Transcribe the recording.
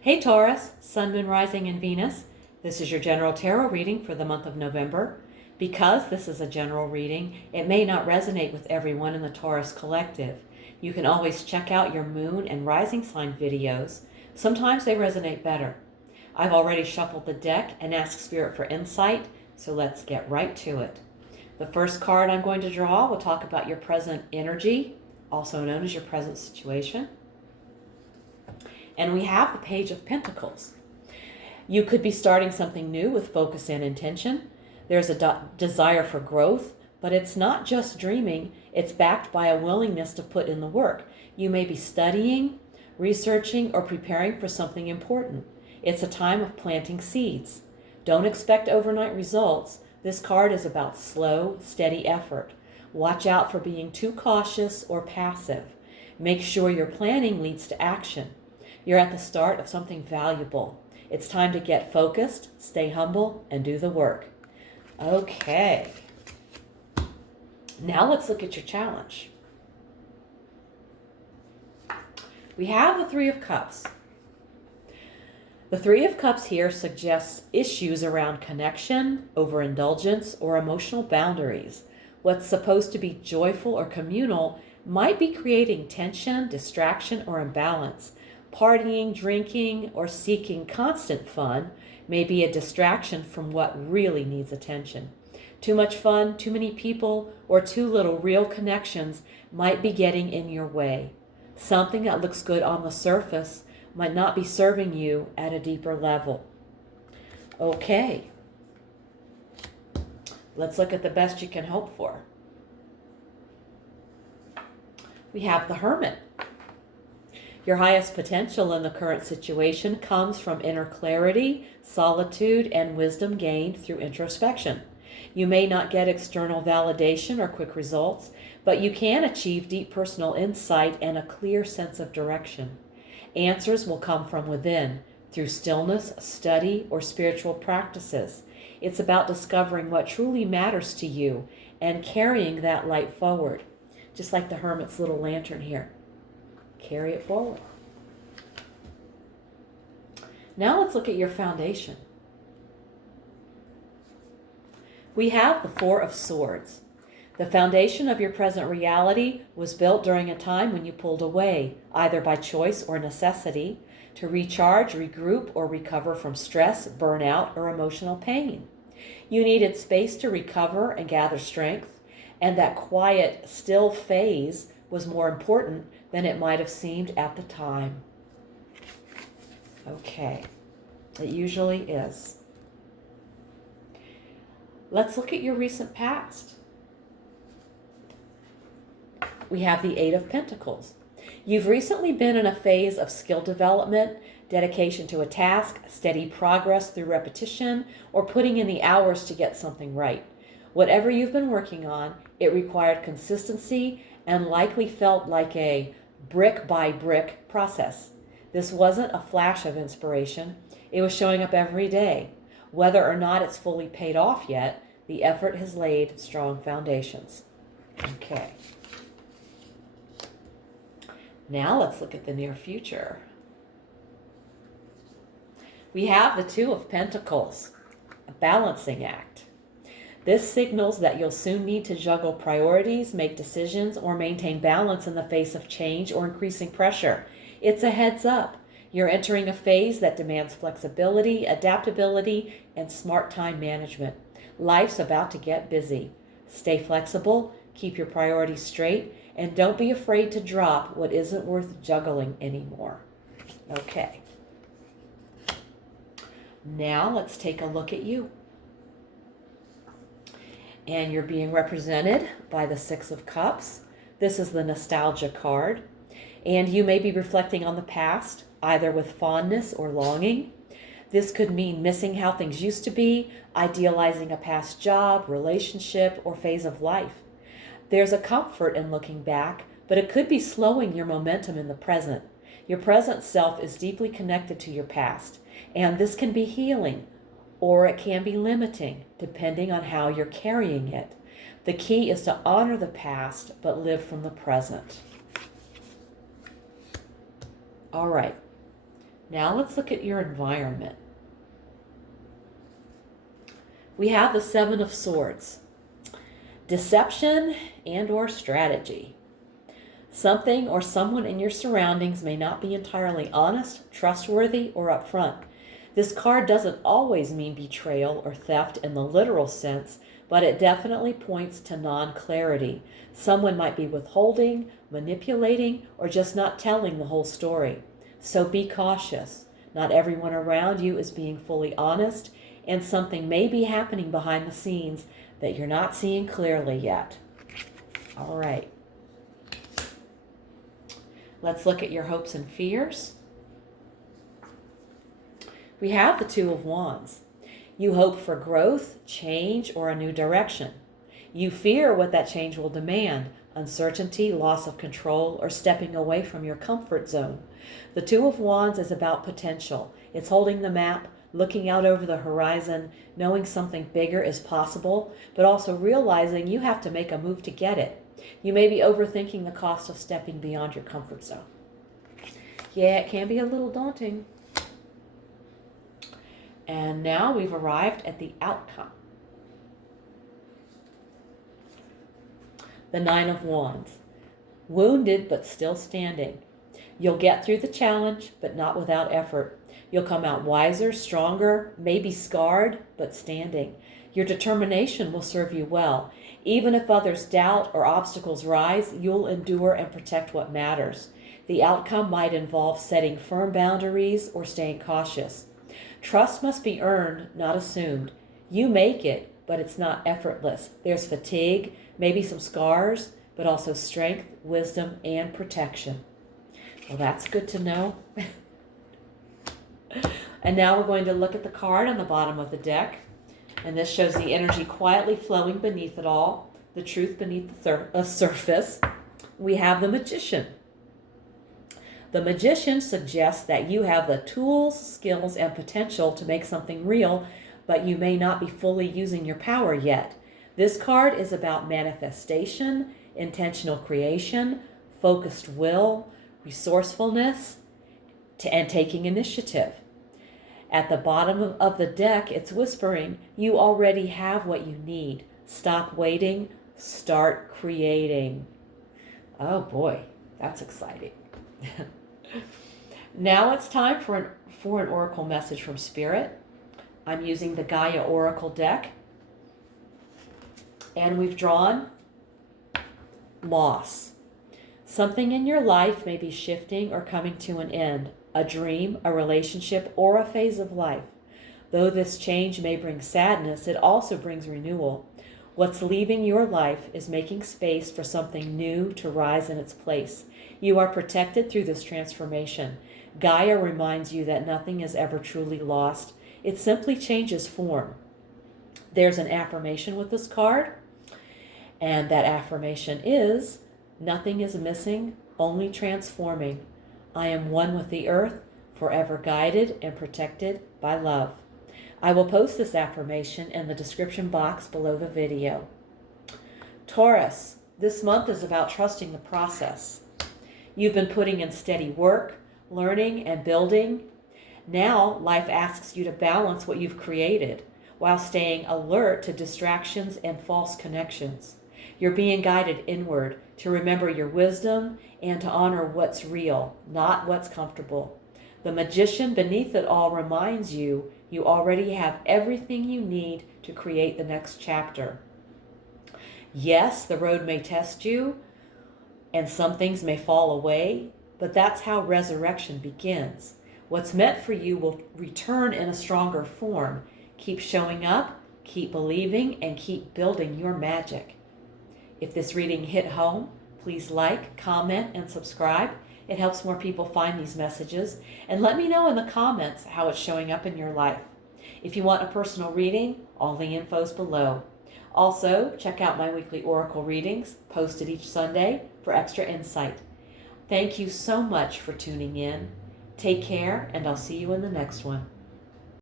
Hey Taurus, Sun, Moon, Rising, and Venus. This is your general tarot reading for the month of November. Because this is a general reading, it may not resonate with everyone in the Taurus collective. You can always check out your moon and rising sign videos. Sometimes they resonate better. I've already shuffled the deck and asked Spirit for insight, so let's get right to it. The first card I'm going to draw will talk about your present energy, also known as your present situation. And we have the Page of Pentacles. You could be starting something new with focus and intention. There's a desire for growth, but it's not just dreaming. It's backed by a willingness to put in the work. You may be studying, researching, or preparing for something important. It's a time of planting seeds. Don't expect overnight results. This card is about slow, steady effort. Watch out for being too cautious or passive. Make sure your planning leads to action. You're at the start of something valuable. It's time to get focused, stay humble, and do the work. Okay. Now let's look at your challenge. We have the Three of Cups. The Three of Cups here suggests issues around connection, overindulgence, or emotional boundaries. What's supposed to be joyful or communal might be creating tension, distraction, or imbalance. Partying, drinking, or seeking constant fun may be a distraction from what really needs attention. Too much fun, too many people, or too little real connections might be getting in your way. Something that looks good on the surface might not be serving you at a deeper level. Okay. Let's look at the best you can hope for. We have the Hermit. Your highest potential in the current situation comes from inner clarity, solitude, and wisdom gained through introspection. You may not get external validation or quick results, but you can achieve deep personal insight and a clear sense of direction. Answers will come from within, through stillness, study, or spiritual practices. It's about discovering what truly matters to you and carrying that light forward, just like the Hermit's little lantern here. Carry it forward. Now let's look at your foundation. We have the Four of Swords. The foundation of your present reality was built during a time when you pulled away, either by choice or necessity, to recharge, regroup, or recover from stress, burnout, or emotional pain. You needed space to recover and gather strength, and that quiet, still phase was more important than it might have seemed at the time. Okay, it usually is. Let's look at your recent past. We have the Eight of Pentacles. You've recently been in a phase of skill development, dedication to a task, steady progress through repetition, or putting in the hours to get something right. Whatever you've been working on, it required consistency and likely felt like a brick-by-brick process. This wasn't a flash of inspiration. It was showing up every day. Whether or not it's fully paid off yet, the effort has laid strong foundations. Okay. Now let's look at the near future. We have the Two of Pentacles, a balancing act. This signals that you'll soon need to juggle priorities, make decisions, or maintain balance in the face of change or increasing pressure. It's a heads up. You're entering a phase that demands flexibility, adaptability, and smart time management. Life's about to get busy. Stay flexible, keep your priorities straight, and don't be afraid to drop what isn't worth juggling anymore. Okay. Now let's take a look at you. And you're being represented by the Six of Cups. This is the nostalgia card. And you may be reflecting on the past, either with fondness or longing. This could mean missing how things used to be, idealizing a past job, relationship, or phase of life. There's a comfort in looking back, but it could be slowing your momentum in the present. Your present self is deeply connected to your past, and this can be healing, or it can be limiting, depending on how you're carrying it. The key is to honor the past, but live from the present. All right. Now let's look at your environment. We have the Seven of Swords. Deception and or strategy. Something or someone in your surroundings may not be entirely honest, trustworthy, or upfront. This card doesn't always mean betrayal or theft in the literal sense, but it definitely points to non-clarity. Someone might be withholding, manipulating, or just not telling the whole story. So be cautious. Not everyone around you is being fully honest, and something may be happening behind the scenes that you're not seeing clearly yet. All right. Let's look at your hopes and fears. We have the Two of Wands. You hope for growth, change, or a new direction. You fear what that change will demand: uncertainty, loss of control, or stepping away from your comfort zone. The Two of Wands is about potential. It's holding the map, looking out over the horizon, knowing something bigger is possible, but also realizing you have to make a move to get it. You may be overthinking the cost of stepping beyond your comfort zone. Yeah, it can be a little daunting. And now we've arrived at the outcome. The Nine of Wands. Wounded but still standing. You'll get through the challenge, but not without effort. You'll come out wiser, stronger, maybe scarred, but standing. Your determination will serve you well. Even if others doubt or obstacles rise, you'll endure and protect what matters. The outcome might involve setting firm boundaries or staying cautious. Trust must be earned, not assumed. You make it, but it's not effortless. There's fatigue, maybe some scars, but also strength, wisdom, and protection. Well, that's good to know. And now we're going to look at the card on the bottom of the deck. And this shows the energy quietly flowing beneath it all, the truth beneath the surface. We have the Magician. The Magician suggests that you have the tools, skills, and potential to make something real, but you may not be fully using your power yet. This card is about manifestation, intentional creation, focused will, resourcefulness, and taking initiative. At the bottom of the deck, it's whispering, you already have what you need. Stop waiting, start creating. Oh boy, that's exciting. Now it's time for an oracle message from Spirit. I'm using the Gaia Oracle deck. And we've drawn loss. Something in your life may be shifting or coming to an end. A dream, a relationship, or a phase of life. Though this change may bring sadness, it also brings renewal. What's leaving your life is making space for something new to rise in its place. You are protected through this transformation. Gaia reminds you that nothing is ever truly lost. It simply changes form. There's an affirmation with this card, and that affirmation is, nothing is missing, only transforming. I am one with the earth, forever guided and protected by love. I will post this affirmation in the description box below the video. Taurus, this month is about trusting the process. You've been putting in steady work, learning, and building. Now, life asks you to balance what you've created while staying alert to distractions and false connections. You're being guided inward to remember your wisdom and to honor what's real, not what's comfortable. The Magician beneath it all reminds you you already have everything you need to create the next chapter. Yes, the road may test you and some things may fall away, but that's how resurrection begins. What's meant for you will return in a stronger form. Keep showing up, keep believing, and keep building your magic. If this reading hit home, please like, comment, and subscribe. It helps more people find these messages. And let me know in the comments how it's showing up in your life. If you want a personal reading, all the info's below. Also, check out my weekly oracle readings, posted each Sunday, for extra insight. Thank you so much for tuning in. Take care, and I'll see you in the next one.